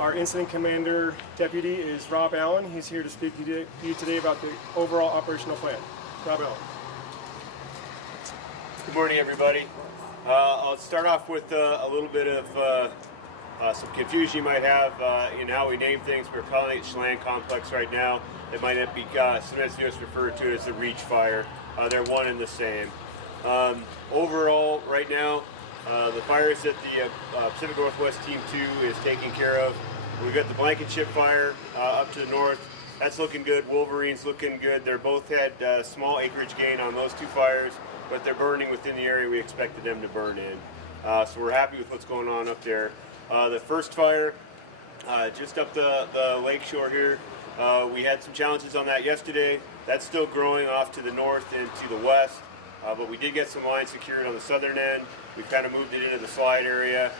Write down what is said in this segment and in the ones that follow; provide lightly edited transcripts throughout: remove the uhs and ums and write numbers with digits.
Our incident commander deputy is Rob Allen. He's here to speak to you today about the overall operational plan. Rob Allen. Good morning, everybody. I'll start off with a little bit of some confusion you might have in how we name things. We're calling it Chelan Complex right now. It might not be sometimes just referred to as the Reach Fire. They're one and the same. Overall, right now, the fires that the Pacific Northwest Team 2 is taking care of. We've got the Blankenship fire up to the north. That's looking good. Wolverine's looking good. They're both had small acreage gain on those two fires, but they're burning within the area we expected them to burn in. So we're happy with what's going on up there. The first fire, just up the lake shore here, we had some challenges on that yesterday. That's still growing off to the north and to the west, but we did get some lines secured on the southern end. We've kind of moved it into the slide area.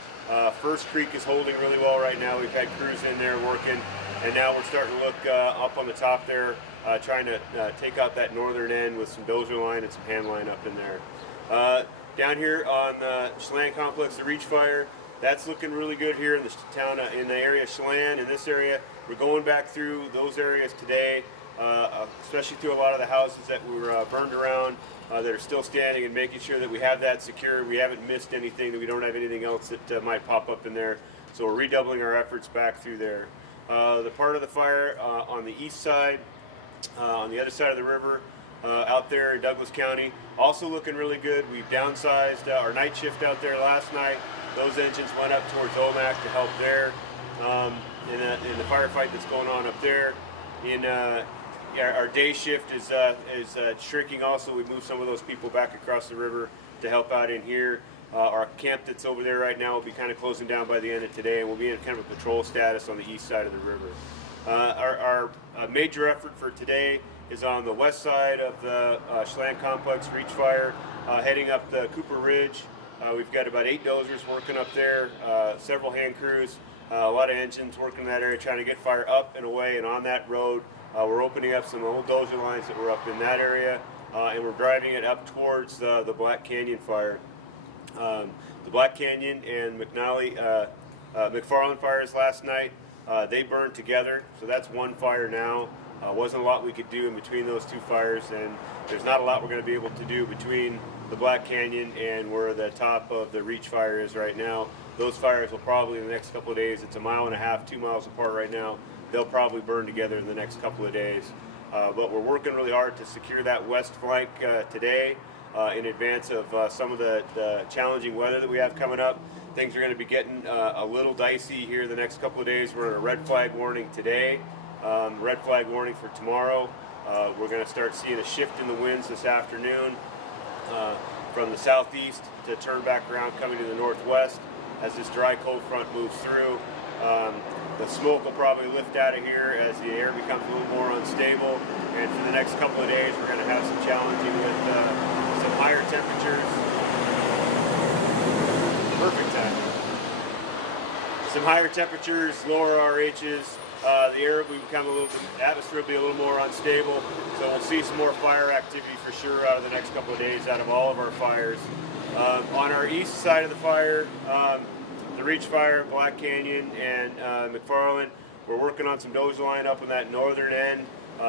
First Creek is holding really well right now. We've had crews in there working, and now we're starting to look up on the top there, trying to take out that northern end with some dozer line and some hand line up in there. Down here on the Chelan Complex, the Reach Fire, that's looking really good here in the town, in the area of Chelan. In this area, we're going back through those areas today, especially through a lot of the houses that were burned around that are still standing, and making sure that we have that secure. We haven't missed anything, that we don't have anything else that might pop up in there. So we're redoubling our efforts back through there. The part of the fire on the east side, on the other side of the river, out there in Douglas County, also looking really good. We've downsized our night shift out there last night. Those engines went up towards Omak to help there in the firefight that's going on up there. Our day shift is shrinking also. We moved some of those people back across the river to help out in here. Our camp that's over there right now will be kind of closing down by the end of today, and we'll be in kind of a patrol status on the east side of the river. Our major effort for today is on the west side of the Chelan Complex Reach Fire, heading up the Cooper Ridge. We've got about 8 dozers working up there, several hand crews, a lot of engines working in that area, trying to get fire up and away and on that road. We're opening up some old dozer lines that were up in that area, and we're driving it up towards the Black Canyon fire. The Black Canyon and McFarland Fires last night, they burned together, so that's one fire now. Wasn't a lot we could do in between those two fires, and there's not a lot we're going to be able to do between the Black Canyon and where the top of the Reach Fire is right now. Those fires will probably, in the next couple of days, it's 1.5 miles, 2 miles apart right now, they'll probably burn together in the next couple of days. But we're working really hard to secure that west flank today in advance of some of the challenging weather that we have coming up. Things are going to be getting a little dicey here the next couple of days. We're in a red flag warning today, red flag warning for tomorrow. We're going to start seeing a shift in the winds this afternoon from the southeast to turn back around coming to the northwest as this dry cold front moves through. The smoke will probably lift out of here as the air becomes a little more unstable, and for the next couple of days we're going to have some challenging with some higher temperatures. Perfect time. Some higher temperatures, lower RHs. The air will become a little bit, the atmosphere will be a little more unstable, so we'll see some more fire activity for sure out of the next couple of days out of all of our fires. On our east side of the fire, the Reach Fire, Black Canyon, and McFarland, we're working on some dozer line up on that northern end.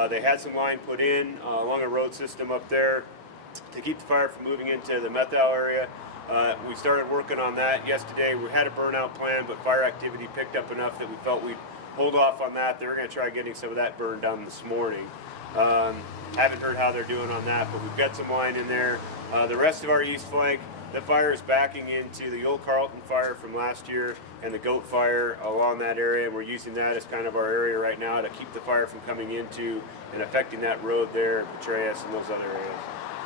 They had some line put in along a road system up there to keep the fire from moving into the Methal area. We started working on that yesterday. We had a burnout plan, but fire activity picked up enough that we felt we'd hold off on that. They're going to try getting some of that burned done this morning. Haven't heard how they're doing on that, but we've got some line in there. The rest of our east flank, the fire is backing into the old Carlton fire from last year and the Goat fire along that area. We're using that as kind of our area right now to keep the fire from coming into and affecting that road there, Petraeus and those other areas.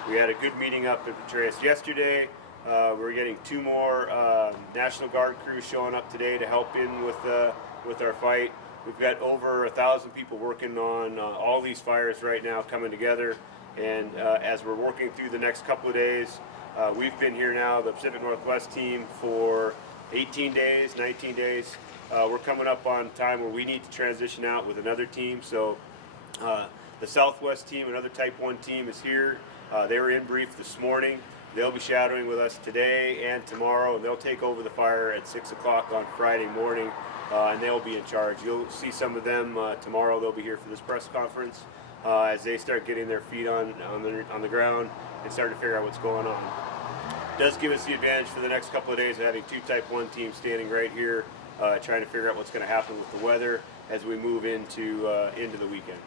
We had a good meeting up at Petraeus yesterday. We're getting 2 more National Guard crews showing up today to help in with our fight. We've got over 1,000 people working on all these fires right now coming together, and as we're working through the next couple of days, we've been here now, the Pacific Northwest team, for 18 days, 19 days. We're coming up on time where we need to transition out with another team, so the Southwest team, another Type 1 team, is here. They were in brief this morning. They'll be shadowing with us today and tomorrow, and they'll take over the fire at 6 o'clock on Friday morning. and they'll be in charge. You'll see some of them tomorrow. They'll be here for this press conference as they start getting their feet on the ground and start to figure out what's going on. It does give us the advantage for the next couple of days of having 2 Type 1 teams standing right here, trying to figure out what's going to happen with the weather as we move into the weekend.